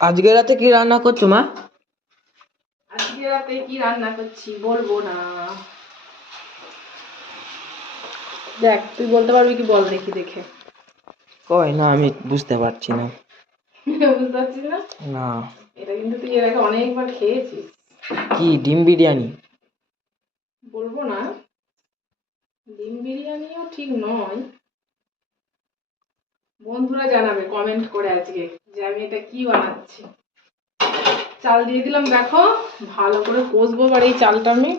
আজকে রাতে কি রান্না করছো মা? আজকে রাতে কি রান্না করছি বলবো না। দেখ তুই বলতে পারবি কি, বল দেখি দেখে। কই না, আমি বুঝতে পারছি না। বুঝতে পারছিস না? না। এটা কিন্তু তুই এর আগে অনেকবার খেয়েছিস। কি ডিম বিরিয়ানি? বলবো না, ডিম বিরিয়ানিও ঠিক নয়। বন্ধুরা জানাবে কমেন্ট করে আজকে যে আমি এটা কি বানাচ্ছি। চাল দিয়ে দিলাম, দেখো ভালো করে কষবো এবার এই চালটা। আমি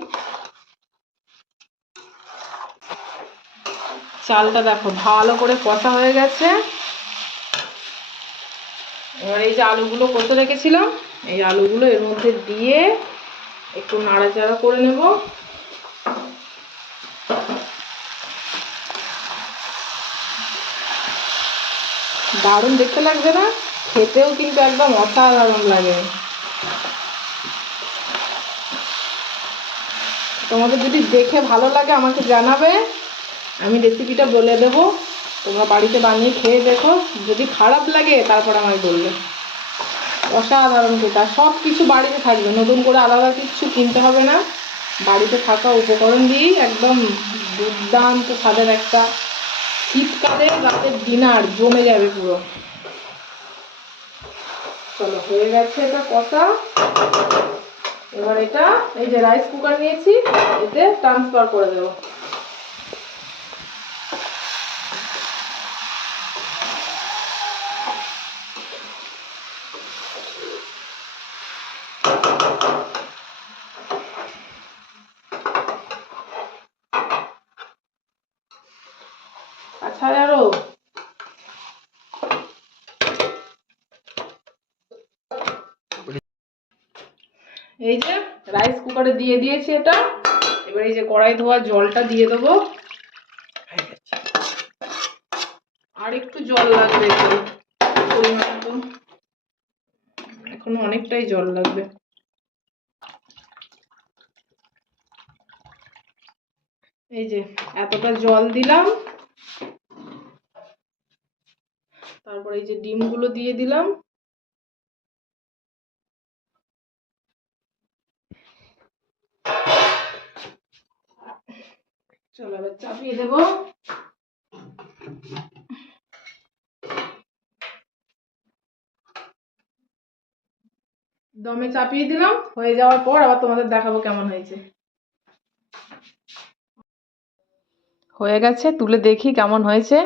চালটা দেখো ভালো করে কষা হয়ে গেছে। এবার এই যে আলুগুলো কষে রেখেছিলাম, এই আলুগুলো এর মধ্যে দিয়ে একটু নাড়াচাড়া করে নেব। দারুণ দেখতে লাগবে না? খেতেও কিন্তু একদম অসাধারণ লাগে। তোমাদের যদি দেখে ভালো লাগে আমাকে জানাবে, আমি রেসিপিটা বলে দেব। তোমরা বাড়িতে বানিয়ে খেয়ে দেখো, যদি খারাপ লাগে তারপর আমায় বলবে। অসাধারণ খেতে, আর সব কিছু বাড়িতে থাকবে, নতুন করে আলাদা কিছু কিনতে হবে না। বাড়িতে থাকা উপকরণ দিয়েই একদম দুর্দান্ত স্বাদের একটা শীতকালে রাতের ডিনার জমে যাবে পুরো। চলো, হয়ে গেছে এটা কষা। এবার এটা এই যে রাইস কুকার নিয়েছি, এতে ট্রান্সফার করে দেবো। আচ্ছা, আরো এই যে রাইস কুকারে দিয়ে দিয়েছি এটা। এবার এই যে কড়াই ধোয়া জলটা দিয়ে দেবো। আর একটু জল লাগবে, একটু পরিমাণ মতো, এখনো অনেকটাই জল লাগবে। এই যে এতটা জল দিলাম। তারপর এই যে ডিমগুলো দিয়ে দিলাম। চলো এবার চাপিয়ে দেবো। দমে চাপিয়ে দিলাম। হয়ে যাওয়ার পর আবার তোমাদের দেখাবো কেমন হয়েছে। হয়ে গেছে, তুলে দেখি কেমন হয়েছে।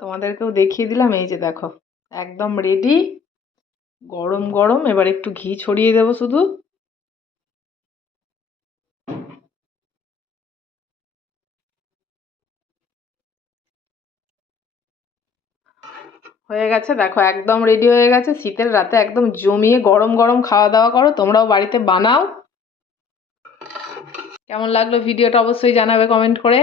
তোমাদেরকেও দেখিয়ে দিলাম। এই যে দেখো একদম রেডি, গরম গরম। এবার একটু ঘি ছড়িয়ে দেবো শুধু। হয়ে গেছে দেখো, একদম রেডি হয়ে গেছে। শীতের রাতে একদম জমিয়ে গরম গরম খাওয়া দাওয়া করো, তোমরাও বাড়িতে বানাও। কেমন লাগলো ভিডিওটা অবশ্যই জানাবে কমেন্ট করে।